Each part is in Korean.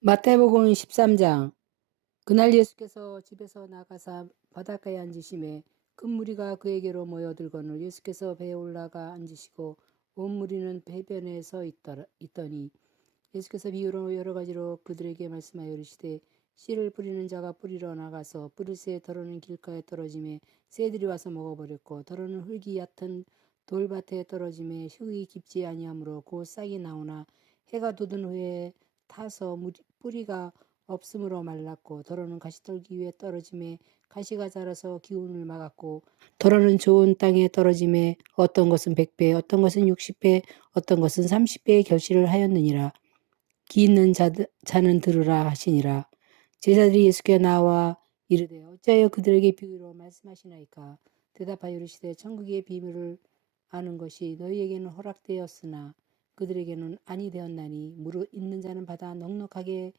마태복음 13장. 그날 예수께서 집에서 나가사 바닷가에 앉으심에 큰 무리가 그에게로 모여들거늘 예수께서 배에 올라가 앉으시고 온 무리는 배변에 서 있더니 예수께서 비유로 여러 가지로 그들에게 말씀하여 이르시되 씨를 뿌리는 자가 뿌리러 나가서 뿌릴 새 더러는 길가에 떨어짐에 새들이 와서 먹어버렸고 더러는 흙이 얕은 돌밭에 떨어짐에 흙이 깊지 아니하므로 곧 싹이 나오나 해가 돋은 후에 타서 뿌리가 없으므로 말랐고 더러는 가시떨기 위에 떨어짐에 가시가 자라서 기운을 막았고 더러는 좋은 땅에 떨어짐에 어떤 것은 100배 어떤 것은 60배 어떤 것은 30배의 결실을 하였느니라. 귀 있는 자는 들으라 하시니라. 제자들이 예수께 나와 이르되 어찌하여 그들에게 비유로 말씀하시나이까. 대답하여 이르시되 천국의 비밀을 아는 것이 너희에게는 허락되었으나 그들에게는 아니 되었나니 무릇 있는 자는 받아 넉넉하게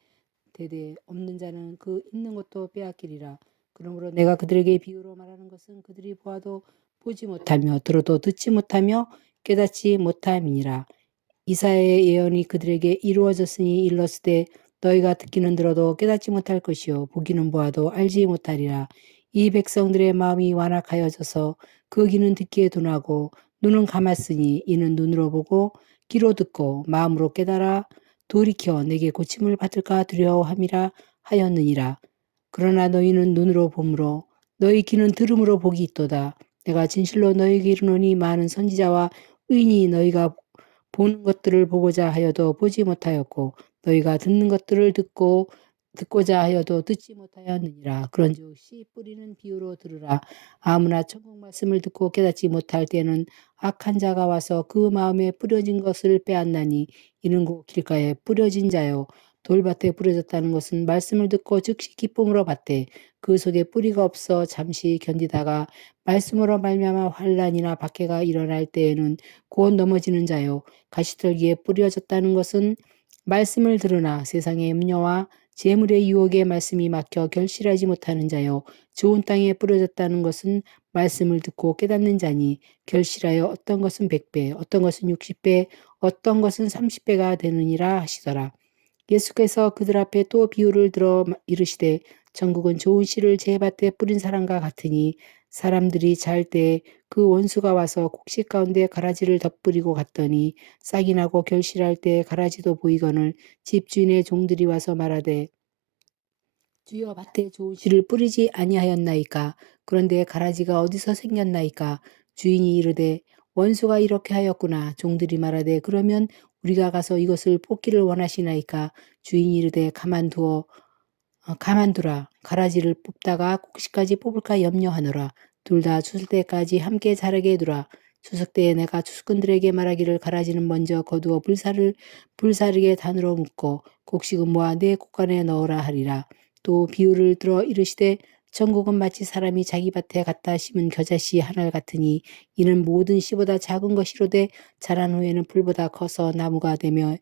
되되 없는 자는 그 있는 것도 빼앗기리라. 그러므로 내가 그들에게 비유로 말하는 것은 그들이 보아도 보지 못하며 들어도 듣지 못하며 깨닫지 못함이니라. 이사야의 예언이 그들에게 이루어졌으니 일렀으되 너희가 듣기는 들어도 깨닫지 못할 것이요 보기는 보아도 알지 못하리라. 이 백성들의 마음이 완악하여져서 그 귀는 듣기에 둔하고 눈은 감았으니 이는 눈으로 보고 귀로 듣고 마음으로 깨달아 돌이켜 내게 고침을 받을까 두려워함이라 하였느니라. 그러나 너희는 눈으로 보므로 너희 귀는 들음으로 복이 있도다. 내가 진실로 너희에게 이르노니 많은 선지자와 의인이 너희가 보는 것들을 보고자 하여도 보지 못하였고 너희가 듣는 것들을 듣고자 하여도 듣지 못하였느니라. 그런즉 씨 뿌리는 비유로 들으라. 아무나 천국 말씀을 듣고 깨닫지 못할 때는 악한 자가 와서 그 마음에 뿌려진 것을 빼앗나니 이는 곧 길가에 뿌려진 자요 돌밭에 뿌려졌다는 것은 말씀을 듣고 즉시 기쁨으로 받되 그 속에 뿌리가 없어 잠시 견디다가 말씀으로 말미암아 환난이나 박해가 일어날 때에는 곧 넘어지는 자요 가시떨기에 뿌려졌다는 것은 말씀을 들으나 세상의 염려와 재물의 유혹에 말씀이 막혀 결실하지 못하는 자요 좋은 땅에 뿌려졌다는 것은 말씀을 듣고 깨닫는 자니 결실하여 어떤 것은 100배 어떤 것은 60배 어떤 것은 30배가 되느니라 하시더라. 예수께서 그들 앞에 또 비유를 들어 이르시되 천국은 좋은 씨를 제 밭에 뿌린 사람과 같으니 사람들이 잘 때 그 원수가 와서 곡식 가운데 가라지를 덧뿌리고 갔더니 싹이 나고 결실할 때 가라지도 보이거늘 집주인의 종들이 와서 말하되 주여 밭에 좋은 씨를 뿌리지 아니하였나이까. 그런데 가라지가 어디서 생겼나이까. 주인이 이르되 원수가 이렇게 하였구나. 종들이 말하되 그러면 우리가 가서 이것을 뽑기를 원하시나이까. 주인이 이르되 가만두라. 가라지를 뽑다가 곡식까지 뽑을까 염려하노라. 둘 다 추수 때까지 함께 자라게 두라. 추석 때에 내가 추수꾼들에게 말하기를 가라지는 먼저 거두어 불사르게 단으로 묶고 곡식은 모아 내 곳간에 넣으라 하리라. 또 비유를 들어 이르시되 천국은 마치 사람이 자기 밭에 갖다 심은 겨자씨 하나 같으니 이는 모든 씨보다 작은 것이로되 자란 후에는 풀보다 커서 나무가 되며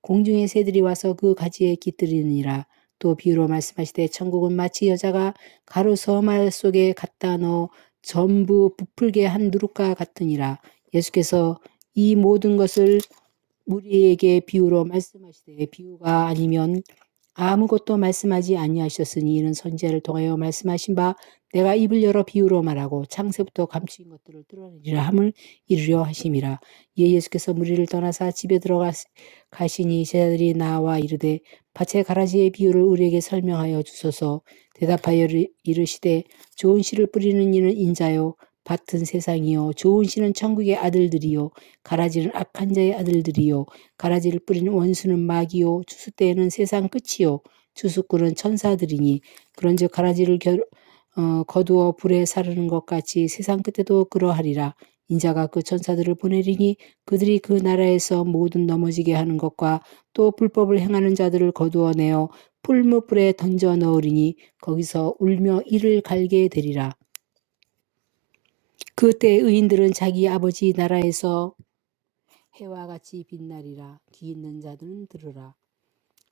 공중의 새들이 와서 그 가지에 깃들이느니라. 또 비유로 말씀하시되 천국은 마치 여자가 가루 서말 속에 갖다 넣어 전부 부풀게 한 누룩과 같으니라. 예수께서 이 모든 것을 우리에게 비유로 말씀하시되 비유가 아니면 아무것도 말씀하지 아니하셨으니 이는 선지자를 통하여 말씀하신 바 내가 입을 열어 비유로 말하고 창세부터 감추인 것들을 드러내리라 함을 이루려 하심이라. 이에 예수께서 무리를 떠나사 집에 들어가시니 제자들이 나와 이르되 밭의 가라지의 비유를 우리에게 설명하여 주소서. 대답하여 이르시되 좋은 씨를 뿌리는 이는 인자요 밭은 세상이요 좋은 씨는 천국의 아들들이요 가라지는 악한 자의 아들들이요 가라지를 뿌리는 원수는 마귀요 추수 때에는 세상 끝이요 추수꾼은 천사들이니 그런즉 가라지를 거두어 불에 사르는 것 같이 세상 끝에도 그러하리라. 인자가 그 천사들을 보내리니 그들이 그 나라에서 모든 넘어지게 하는 것과 또 불법을 행하는 자들을 거두어내어 풀무불에 던져 넣으리니 거기서 울며 이를 갈게 되리라. 그때 의인들은 자기 아버지 나라에서 해와 같이 빛나리라. 귀 있는 자들은 들으라.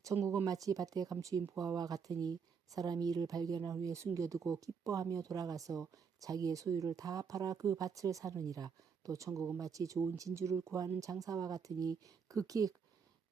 천국은 마치 밭에 감추인 보화와 같으니 사람이 이를 발견한 후에 숨겨두고 기뻐하며 돌아가서 자기의 소유를 다 팔아 그 밭을 사느니라. 또 천국은 마치 좋은 진주를 구하는 장사와 같으니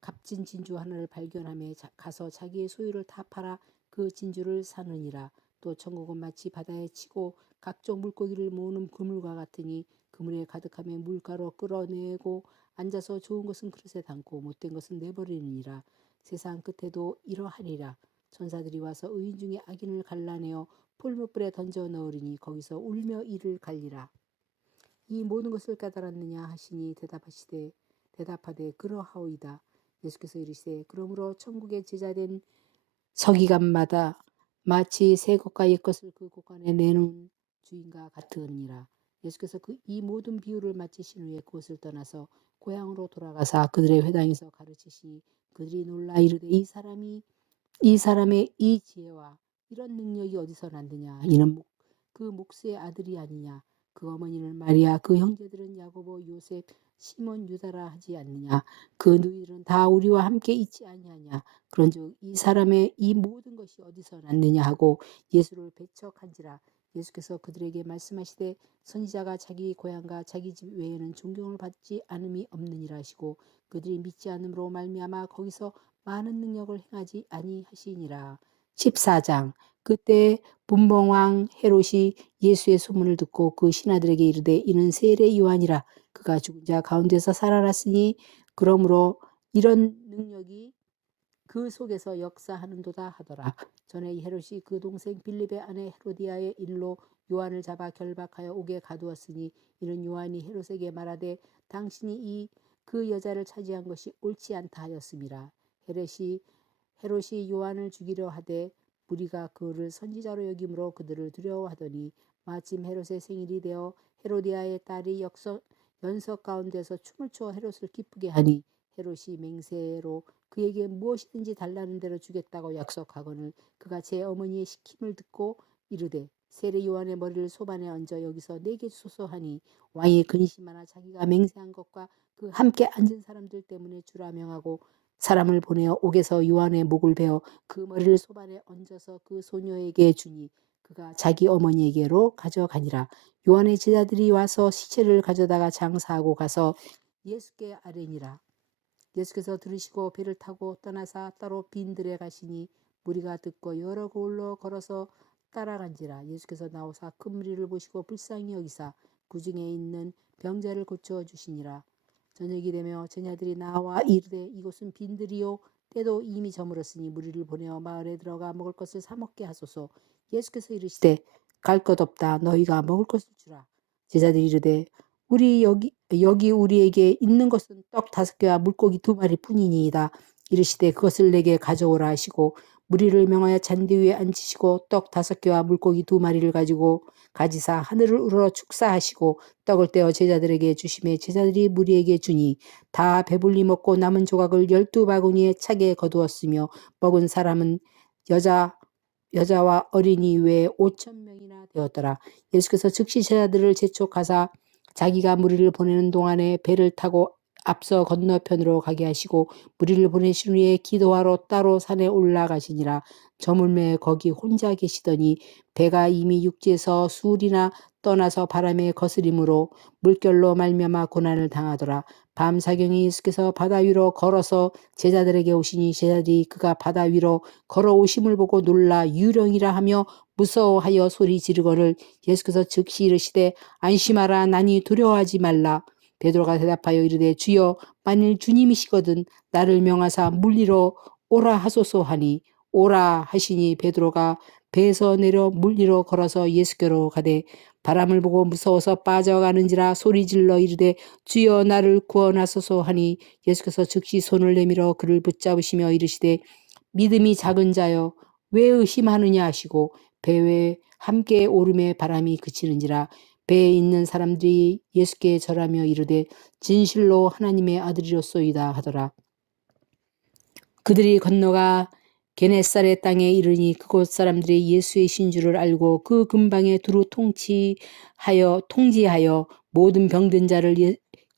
값진 진주 하나를 발견하며 가서 자기의 소유를 다 팔아 그 진주를 사느니라. 또 천국은 마치 바다에 치고 각종 물고기를 모으는 그물과 같으니 그물에 가득하며 물가로 끌어내고 앉아서 좋은 것은 그릇에 담고 못된 것은 내버리느니라. 세상 끝에도 이러하리라. 천사들이 와서 의인 중에 악인을 갈라내어 풀무불에 던져 넣으리니 거기서 울며 이를 갈리라. 이 모든 것을 깨달았느냐 하시니 대답하되 그러하오이다. 예수께서 이르시되 그러므로 천국의 제자된 서기관마다 마치 새 것과 옛 것을 그 곳간에 내놓은 주인과 같으니라. 예수께서 이 모든 비유를 마치신 후에 그곳을 떠나서 고향으로 돌아가사 그들의 회당에서 가르치시니 그들이 놀라 이르되 이 사람의 이 지혜와 이런 능력이 어디서 났느냐. 이는 그 목수의 아들이 아니냐. 그 어머니는 마리아, 그 형제들은 야고보, 요셉, 시몬, 유다라 하지 않느냐. 그 누이들은 다 우리와 함께 있지 아니하냐. 그런즉 이 사람의 이 모든 것이 어디서 났느냐 하고 예수를 배척한지라. 예수께서 그들에게 말씀하시되 선지자가 자기 고향과 자기 집 외에는 존경을 받지 않음이 없느니라 하시고 그들이 믿지 않음으로 말미암아 거기서 많은 능력을 행하지 아니하시니라. 14장. 그때 분봉왕 헤롯이 예수의 소문을 듣고 그 신하들에게 이르되 이는 세례 요한이라. 그가 죽은 자 가운데서 살아났으니 그러므로 이런 능력이 그 속에서 역사하는도다 하더라. 전에 헤롯이 그 동생 빌립의 아내 헤로디아의 일로 요한을 잡아 결박하여 옥에 가두었으니 이는 요한이 헤롯에게 말하되 당신이 그 여자를 차지한 것이 옳지 않다 하였음이라. 헤롯이 요한을 죽이려 하되 무리가 그를 선지자로 여김으로 그들을 두려워하더니 마침 헤롯의 생일이 되어 헤로디아의 딸이 연석 가운데서 춤을 추어 헤롯을 기쁘게 하니 헤롯이 맹세로 그에게 무엇이든지 달라는 대로 주겠다고 약속하거늘 그가 제 어머니의 시킴을 듣고 이르되 세례 요한의 머리를 소반에 얹어 여기서 내게 주소서 하니 왕이 근심하나 자기가 맹세한 것과 그 함께 앉은 사람들 때문에 주라 명하고 사람을 보내어 옥에서 요한의 목을 베어 그 머리를 소반에 얹어서 그 소녀에게 주니 그가 자기 어머니에게로 가져가니라. 요한의 제자들이 와서 시체를 가져다가 장사하고 가서 예수께 아뢰니라. 예수께서 들으시고 배를 타고 떠나사 따로 빈들에 가시니 무리가 듣고 여러 고을로 걸어서 따라간지라. 예수께서 나오사 큰 무리를 보시고 불쌍히 여기사 그 중에 있는 병자를 고쳐 주시니라. 저녁이 되며 제자들이 나와 이르되 이곳은 빈들이요 때도 이미 저물었으니 무리를 보내어 마을에 들어가 먹을 것을 사 먹게 하소서. 예수께서 이르시되 갈 것 없다. 너희가 먹을 것을 주라. 제자들이 이르되 여기 우리에게 있는 것은 떡 5개와 물고기 2마리 뿐이니이다. 이르시되 그것을 내게 가져오라 하시고 무리를 명하여 잔디 위에 앉히시고 떡 5개와 물고기 2마리를 가지고 가지사 하늘을 우러러 축사하시고 떡을 떼어 제자들에게 주시매 제자들이 무리에게 주니 다 배불리 먹고 남은 조각을 12바구니에 차게 거두었으며 먹은 사람은 여자와 어린이 외에 5,000명이나 되었더라. 예수께서 즉시 제자들을 재촉하사 자기가 무리를 보내는 동안에 배를 타고 앞서 건너편으로 가게 하시고 무리를 보내신 후에 기도하러 따로 산에 올라가시니라. 저물매 거기 혼자 계시더니 배가 이미 육지에서 수울이나 떠나서 바람에 거스림으로 물결로 말미암아 고난을 당하더라. 밤 사경에 예수께서 바다 위로 걸어서 제자들에게 오시니 제자들이 그가 바다 위로 걸어오심을 보고 놀라 유령이라 하며 무서워하여 소리 지르거늘 예수께서 즉시 이르시되 안심하라 나니 두려워하지 말라. 베드로가 대답하여 이르되 주여 만일 주님이시거든 나를 명하사 물리로 오라 하소서 하니 오라 하시니 베드로가 배에서 내려 물리로 걸어서 예수께로 가되 바람을 보고 무서워서 빠져가는지라 소리질러 이르되 주여 나를 구원하소서 하니 예수께서 즉시 손을 내밀어 그를 붙잡으시며 이르시되 믿음이 작은 자여 왜 의심하느냐 하시고 배에 함께 오름에 바람이 그치는지라. 배에 있는 사람들이 예수께 절하며 이르되 진실로 하나님의 아들이로소이다 하더라. 그들이 건너가 게네사렛 땅에 이르니 그곳 사람들이 예수의 신주를 알고 그 근방에 두루 통지하여 모든 병든 자를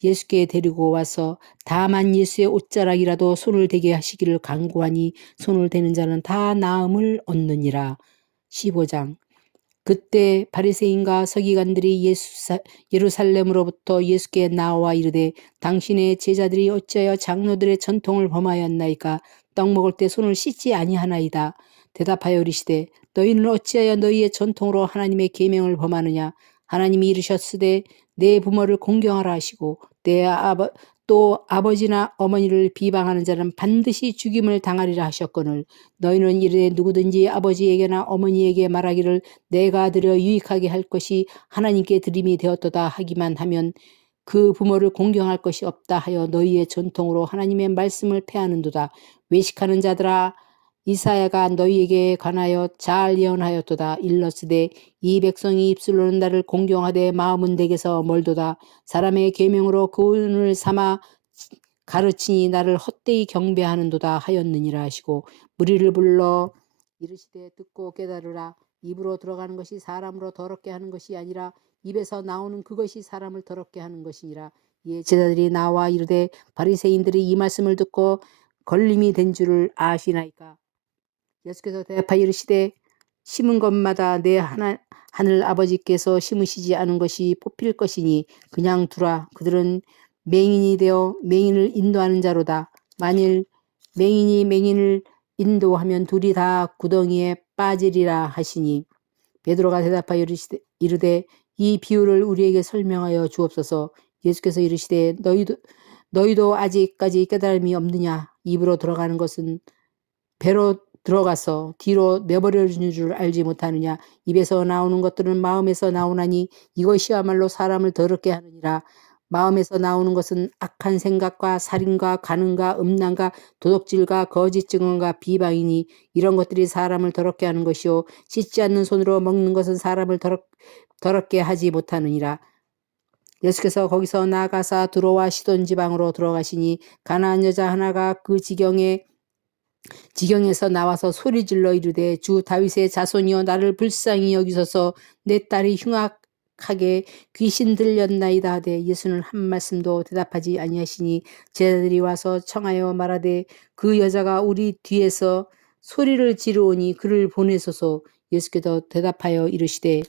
예수께 데리고 와서 다만 예수의 옷자락이라도 손을 대게 하시기를 간구하니 손을 대는 자는 다 나음을 얻느니라. 15장. 그때 바리새인과 서기관들이 예루살렘으로부터 예수께 나와 이르되 당신의 제자들이 어찌하여 장로들의 전통을 범하였나이까? 떡 먹을 때 손을 씻지 아니하나이다. 대답하여 이르시되 너희는 어찌하여 너희의 전통으로 하나님의 계명을 범하느냐? 하나님이 이르셨으되 내 부모를 공경하라 하시고 또 아버지나 어머니를 비방하는 자는 반드시 죽임을 당하리라 하셨거늘 너희는 이르되 누구든지 아버지에게나 어머니에게 말하기를 내가 드려 유익하게 할 것이 하나님께 드림이 되었도다 하기만 하면 그 부모를 공경할 것이 없다 하여 너희의 전통으로 하나님의 말씀을 폐하는도다. 외식하는 자들아 이사야가 너희에게 관하여 잘 예언하였도다. 일러스되 이 백성이 입술로는 나를 공경하되 마음은 내게서 멀도다. 사람의 계명으로 교훈을 삼아 가르치니 나를 헛되이 경배하는도다 하였느니라 하시고 무리를 불러 이르시되 듣고 깨달으라. 입으로 들어가는 것이 사람으로 더럽게 하는 것이 아니라 입에서 나오는 그것이 사람을 더럽게 하는 것이니라. 이에 제자들이 나와 이르되 바리새인들이 이 말씀을 듣고 걸림이 된 줄을 아시나이까? 예수께서 대답하여 이르시되 심은 것마다 내 하늘 아버지께서 심으시지 않은 것이 뽑힐 것이니 그냥 두라. 그들은 맹인이 되어 맹인을 인도하는 자로다. 만일 맹인이 맹인을 인도하면 둘이 다 구덩이에 빠지리라 하시니 베드로가 대답하여 이르되 이 비유를 우리에게 설명하여 주옵소서. 예수께서 이르시되 너희도 아직까지 깨달음이 없느냐? 입으로 들어가는 것은 배로 들어가서 뒤로 내버려지는 줄 알지 못하느냐? 입에서 나오는 것들은 마음에서 나오나니 이것이야말로 사람을 더럽게 하느니라. 마음에서 나오는 것은 악한 생각과 살인과 간음과 음란과 도둑질과 거짓 증언과 비방이니 이런 것들이 사람을 더럽게 하는 것이요 씻지 않는 손으로 먹는 것은 사람을 더럽게 하지 못하느니라. 예수께서 거기서 나아가사 두로와 시돈 지방으로 들어가시니 가나안 여자 하나가 그 지경에서 나와서 소리질러 이르되 주 다윗의 자손이여 나를 불쌍히 여기소서. 내 딸이 흉악하게 귀신 들렸나이다 하되 예수는 한 말씀도 대답하지 아니하시니 제자들이 와서 청하여 말하되 그 여자가 우리 뒤에서 소리를 지르오니 그를 보내소서. 예수께서 대답하여 이르시되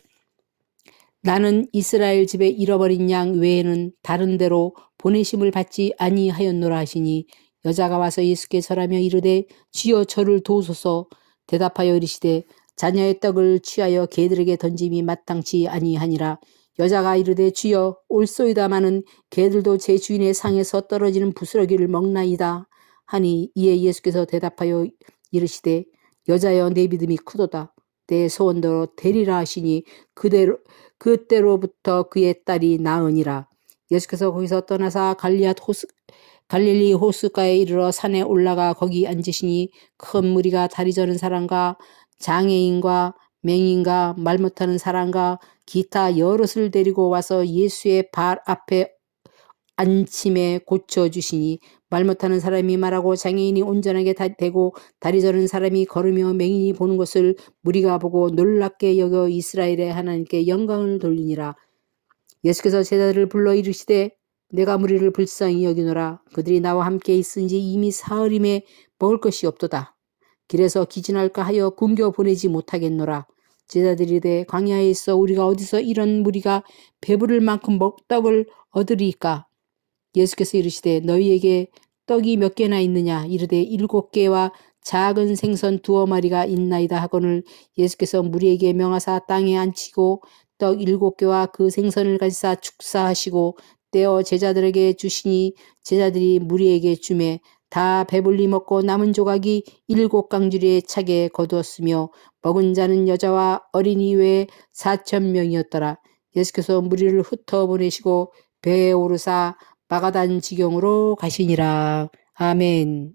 나는 이스라엘 집에 잃어버린 양 외에는 다른 데로 보내심을 받지 아니하였노라 하시니 여자가 와서 예수께 절하며 이르되 주여 저를 도우소서. 대답하여 이르시되 자녀의 떡을 취하여 개들에게 던짐이 마땅치 아니하니라. 여자가 이르되 주여 올소이다마는 개들도 제 주인의 상에서 떨어지는 부스러기를 먹나이다 하니 이에 예수께서 대답하여 이르시되 여자여 내 믿음이 크도다. 내 소원대로 되리라 하시니 그때로부터 그의 딸이 나으니라. 예수께서 거기서 떠나사 갈릴리 호숫가에 이르러 산에 올라가 거기 앉으시니 큰 무리가 다리 저는 사람과 장애인과 맹인과 말 못하는 사람과 기타 여럿을 데리고 와서 예수의 발 앞에 안침에 고쳐주시니 말 못하는 사람이 말하고 장애인이 온전하게 되고 다리 저는 사람이 걸으며 맹인이 보는 것을 무리가 보고 놀랍게 여겨 이스라엘의 하나님께 영광을 돌리니라. 예수께서 제자들을 불러 이르시되 내가 무리를 불쌍히 여기노라. 그들이 나와 함께 있은지 이미 사흘임에 먹을 것이 없도다. 길에서 기진할까 하여 굶겨 보내지 못하겠노라. 제자들이 이르되 광야에 있어 우리가 어디서 이런 무리가 배부를 만큼 떡을 얻으리까? 예수께서 이르시되 너희에게 떡이 몇 개나 있느냐? 이르되 7개와 작은 생선 2마리가 있나이다 하거늘 예수께서 무리에게 명하사 땅에 앉히고 떡 7개와 그 생선을 가지사 축사하시고 떼어 제자들에게 주시니 제자들이 무리에게 주매 다 배불리 먹고 남은 조각이 7강주리에 차게 거두었으며 먹은 자는 여자와 어린이 외에 4,000명이었더라. 예수께서 무리를 흩어보내시고 배에 오르사 마가단 지경으로 가시니라. 아멘.